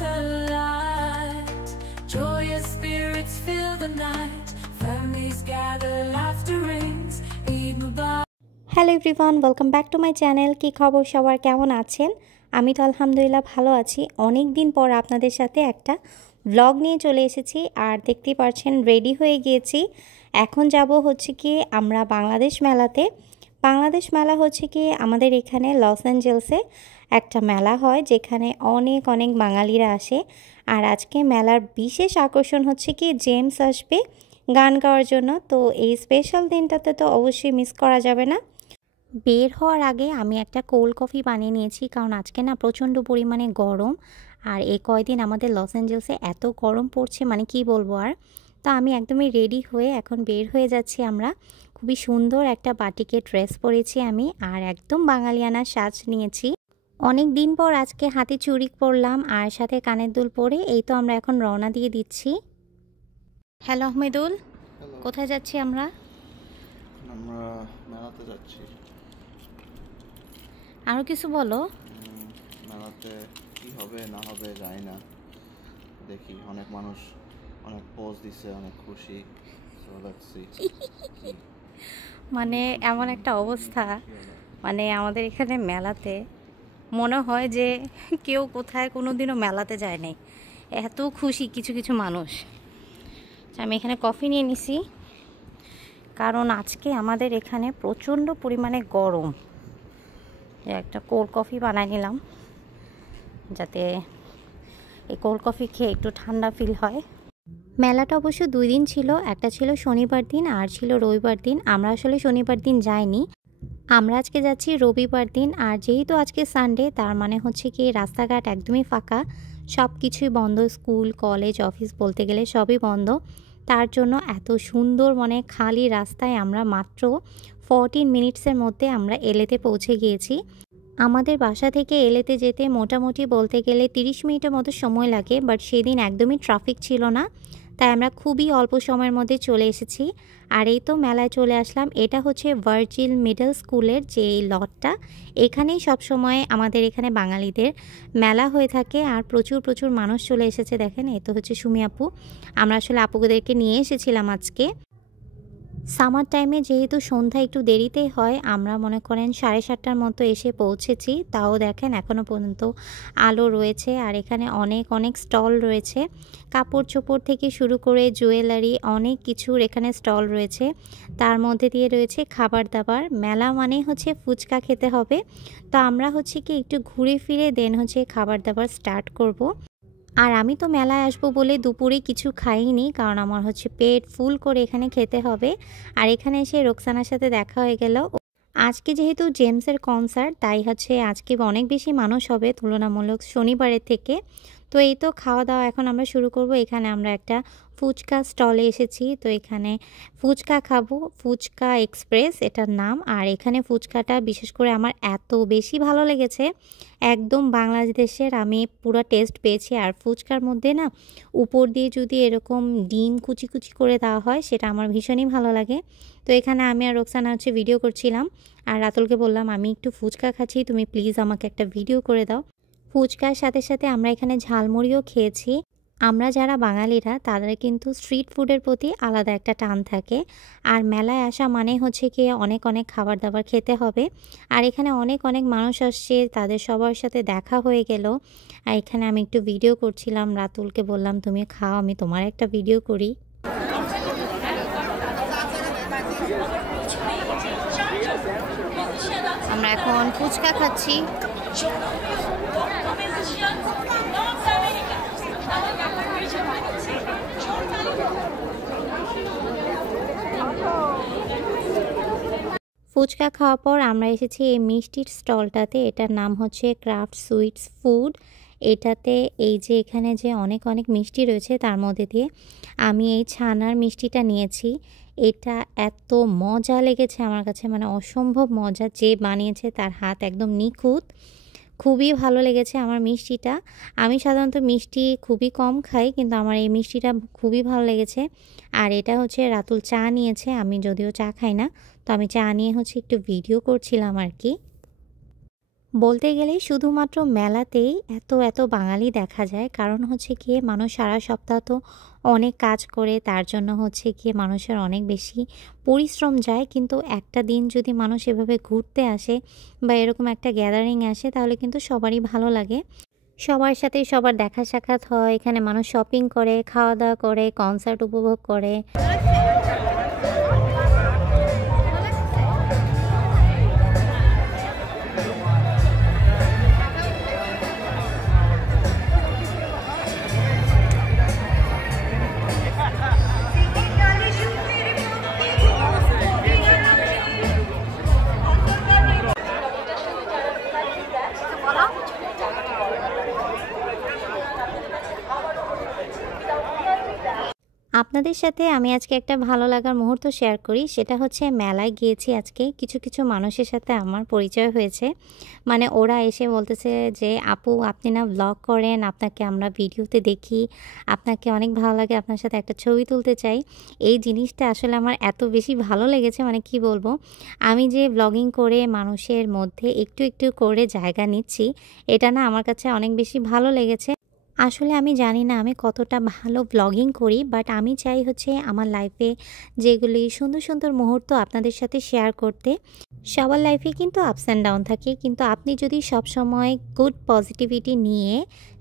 to light. Joyous spirits fill the night. Families gather, laughter rings. Eid Mubarak. Hello everyone, welcome back to my channel. কি খবর সবার, কেমন আছেন? আমি তো আলহামদুলিল্লাহ ভালো আছি। অনেক দিন পর আপনাদের সাথে একটা ব্লগ নিয়ে চলে এসেছি। আর দেখতেই পাচ্ছেন রেডি হয়ে গিয়েছি। এখন যাব হচ্ছে কি আমরা বাংলাদেশ মেলাতে। বাংলাদেশ মেলা হচ্ছে কি আমাদের এখানে লস অ্যাঞ্জেলসে একটা মেলা হয়, যেখানে অনেক অনেক বাঙালিরা আসে। আর আজকে মেলার বিশেষ আকর্ষণ হচ্ছে কি জেমস আসবে গান গাওয়ার জন্য। তো এই স্পেশাল দিনটাতে তো অবশ্যই মিস করা যাবে না। বের হওয়ার আগে আমি একটা কোল্ড কফি বানিয়ে নিয়েছি, কারণ আজকে না প্রচণ্ড পরিমাণে গরম। আর এই কয়দিন আমাদের লস অ্যাঞ্জেলসে এত গরম পড়ছে, মানে কি বলবো আর। তো আমি একদমই রেডি হয়ে এখন বের হয়ে যাচ্ছি। আমরা খুবই সুন্দর একটা বাটিকের ড্রেস পরেছি আমি, আর একদম বাঙালিয়ানা সাজ নিয়েছি। অনেক দিন পর আজকে হাতে চুড়ি পরলাম আর সাথে কানের দুল পরে এই তো আমরা এখন রওনা দিয়ে দিচ্ছি। হ্যালো আহমেদুল, কোথায় যাচ্ছি আমরা? আমরা মেলাতে যাচ্ছি। আরও কিছু বলো। মেলাতে কি হবে না হবে জানি না, দেখি। অনেক মানুষ অনেক পোজ দিছে, অনেক খুশি। মানে এমন একটা অবস্থা, মানে আমাদের এখানে মেলাতে মনে হয় যে কেউ কোথায় কোনো দিনও মেলাতে যায় নাই, এত খুশি কিছু কিছু মানুষ। আমি এখানে কফি নিয়ে নিছি, কারণ আজকে আমাদের এখানে প্রচণ্ড পরিমাণে গরম। একটা কোল্ড কফি বানাই নিলাম, যাতে এই কোল্ড কফি খেয়ে একটু ঠান্ডা ফিল হয়। মেলাটা অবশ্য 2 দিন ছিল, একটা ছিল শনিবার দিন আর ছিল রবিবার দিন। আমরা আসলে শনিবার দিন যাইনি, আমরা আজকে যাচ্ছি রবিবার দিন। আর যেহেতু আজকে সানডে, তার মানে হচ্ছে কি রাস্তাঘাট একদমই ফাঁকা, সব কিছুই বন্ধ। স্কুল, কলেজ, অফিস বলতে গেলে সবই বন্ধ। তার জন্য এত সুন্দর মানে খালি রাস্তায় আমরা মাত্র 14 মিনিটসের মধ্যে আমরা এলেতে পৌঁছে গিয়েছি। আমাদের বাসা থেকে এলেতে যেতে মোটামুটি বলতে গেলে 30 মিনিটের মতো সময় লাগে, বাট সেদিন একদমই ট্রাফিক ছিল না, তাই আমরা খুবই অল্প সময়ের মধ্যে চলে এসেছি। আর এই তো মেলায় চলে আসলাম। এটা হচ্ছে ভার্জিল মিডল স্কুলের যে লটটা, এখানেই সবসময় আমাদের এখানে বাঙালিদের মেলা হয়ে থাকে। আর প্রচুর প্রচুর মানুষ চলে এসেছে। দেখেন, এই তো হচ্ছে সুমি আপু। আমরা আসলে আপুদেরকে নিয়ে এসেছিলাম আজকে। সামার টাইমে যেহেতু সন্ধ্যা একটু দেরিতেই হয়, আমরা মনে করেন 7:30টার মতো এসে পৌঁছেছি। তাও দেখেন এখনও পর্যন্ত আলো রয়েছে। আর এখানে অনেক অনেক স্টল রয়েছে, কাপড় চোপড় থেকে শুরু করে জুয়েলারি, অনেক কিছুর এখানে স্টল রয়েছে। তার মধ্যে দিয়ে রয়েছে খাবার দাবার। মেলা মানে হচ্ছে ফুচকা খেতে হবে, তো আমরা হচ্ছে কি একটু ঘুরে ফিরে দেন হচ্ছে খাবার দাবার স্টার্ট করব। আর আমি তো মেলায় আসবো বলে দুপুরে কিছু খাইনি, কারণ আমার হচ্ছে পেট ফুল করে এখানে খেতে হবে। আর এখানে এসে রোকসানার সাথে দেখা হয়ে গেল। আজকে যেহেতু জেমসের কনসার্ট, তাই হচ্ছে আজকে অনেক বেশি মানুষ হবে তুলনামূলক শনিবারের থেকে। তো এই তো খাওয়া দাওয়া এখন আমরা শুরু করব। এখানে আমরা একটা ফুচকা স্টলে এসেছি, তো এখানে ফুচকা খাবো। ফুচকা এক্সপ্রেস এটার নাম। আর এখানে ফুচকাটা বিশেষ করে আমার এত বেশি ভালো লেগেছে, একদম বাংলাদেশের আমি পুরো টেস্ট পেয়েছি। আর ফুচকার মধ্যে না উপর দিয়ে যদি এরকম ডিম কুচি কুচি করে দেওয়া হয়, সেটা আমার ভীষণই ভালো লাগে। তো এখানে আমি আর রোকসানা হচ্ছে ভিডিও করছিলাম, আর রাতুলকে বললাম আমি একটু ফুচকা খাচ্ছি, তুমি প্লিজ আমাকে একটা ভিডিও করে দাও। ফুচকার সাথে সাথে আমরা এখানে ঝালমুড়িও খেয়েছি। আমরা যারা বাঙালিরা তাদের কিন্তু স্ট্রিট ফুডের প্রতি আলাদা একটা টান থাকে। আর মেলায় আসা মানে হচ্ছে কি অনেক অনেক খাবার দাবার খেতে হবে। আর এখানে অনেক অনেক মানুষ আসছে, তাদের সবার সাথে দেখা হয়ে গেল। আর এখানে আমি একটু ভিডিও করছিলাম, রাতুলকে বললাম তুমি খাও, আমি তোমার একটা ভিডিও করি। আমরা এখন ফুচকা খাচ্ছি। ফুচকা খাওয়ার পর আমরা এসেছি এই মিষ্টির স্টলটাতে। এটার নাম হচ্ছে ক্রাফট সুইটস ফুড। এটাতে এই যে এখানে যে অনেক অনেক মিষ্টি রয়েছে, তার মধ্যে দিয়ে আমি এই ছানার মিষ্টিটা নিয়েছি। এটা এত মজা লেগেছে আমার কাছে, মানে অসম্ভব মজা। যে বানিয়েছে তার হাত একদম নিখুঁত, খুবই ভালো লেগেছে আমার মিষ্টিটা। আমি সাধারণত মিষ্টি খুবই কম খাই, কিন্তু আমার এই মিষ্টিটা খুবই ভালো লেগেছে। আর এটা হচ্ছে রাতুল চা নিয়েছে, আমি যদিও চা খাই না, তো আমি চা নিয়ে হচ্ছে একটু ভিডিও করছিলাম আর কি। বলতে গেলে শুধুমাত্র মেলাতেই এত এত বাঙালি দেখা যায়, কারণ হচ্ছে গিয়ে মানুষ সারা সপ্তাহ তো অনেক কাজ করে, তার জন্য হচ্ছে গিয়ে মানুষের অনেক বেশি পরিশ্রম যায়। কিন্তু একটা দিন যদি মানুষ এভাবে ঘুরতে আসে বা এরকম একটা গ্যাদারিং আসে, তাহলে কিন্তু সবারই ভালো লাগে। সবার সাথে সবার দেখা সাক্ষাৎ হয়, এখানে মানুষ শপিং করে, খাওয়া দাওয়া করে, কনসার্ট উপভোগ করে। আপনাদের সাথে আমি আজকে একটা ভালো লাগার মুহূর্ত শেয়ার করি। সেটা হচ্ছে মেলায় গিয়েছি আজকে, কিছু কিছু মানুষের সাথে আমার পরিচয় হয়েছে। মানে ওরা এসে বলতেছে যে আপু আপনি না ব্লগ করেন, আপনাকে আমরা ভিডিওতে দেখি, আপনাকে অনেক ভালো লাগে, আপনার সাথে একটা ছবি তুলতে চাই। এই জিনিসটা আসলে আমার এত বেশি ভালো লেগেছে, মানে কি বলবো, আমি যে ব্লগিং করে মানুষের মধ্যে একটু একটু করে জায়গা নিচ্ছি, এটা না আমার কাছে অনেক বেশি ভালো লেগেছে। আসলে আমি জানি না আমি কতটা ভালো ব্লগিং করি, বাট আমি চাই হচ্ছে আমার লাইফে যেগুলি সুন্দর সুন্দর মুহূর্ত আপনাদের সাথে শেয়ার করতে। সবার লাইফে কিন্তু আপস অ্যান্ড ডাউন থাকে, কিন্তু আপনি যদি সবসময় গুড পজিটিভিটি নিয়ে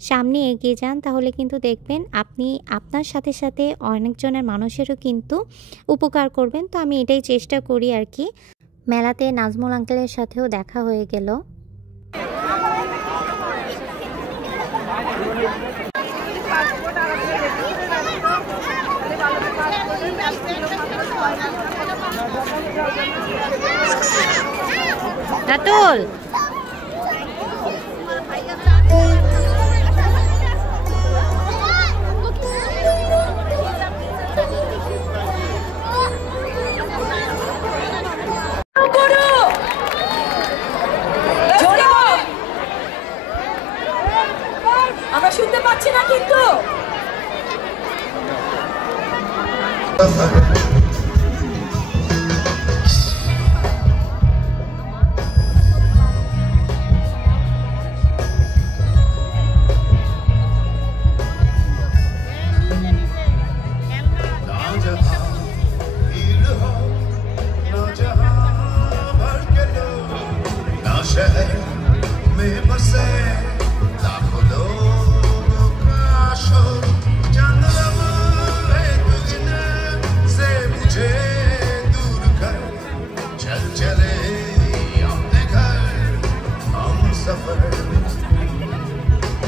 সামনে এগিয়ে যান, তাহলে কিন্তু দেখবেন আপনি আপনার সাথে সাথে অনেকজনের মানুষেরও কিন্তু উপকার করবেন। তো আমি এটাই চেষ্টা করি আর কি। মেলাতে নাজমুল আঙ্কেলের সাথেও দেখা হয়ে গেল। রাতুল আমরা শুনতে পাচ্ছি না কিন্তু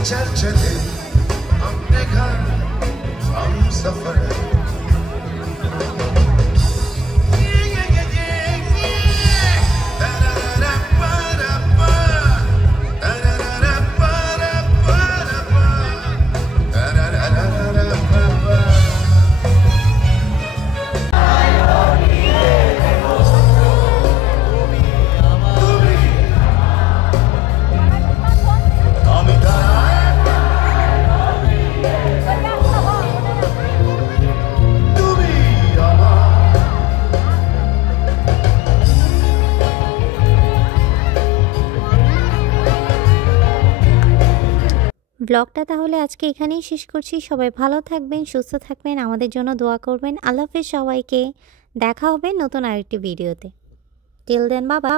चल चले अपने घर हम सफर ব্লগটা তাহলে আজকে এখানেই শেষ করছি। সবাই ভালো থাকবেন, সুস্থ থাকবেন, আমাদের জন্য দোয়া করবেন। আল্লাহ হাফেজ সবাইকে। দেখা হবে নতুন আরেকটি ভিডিওতে। টিল দেন বাবা।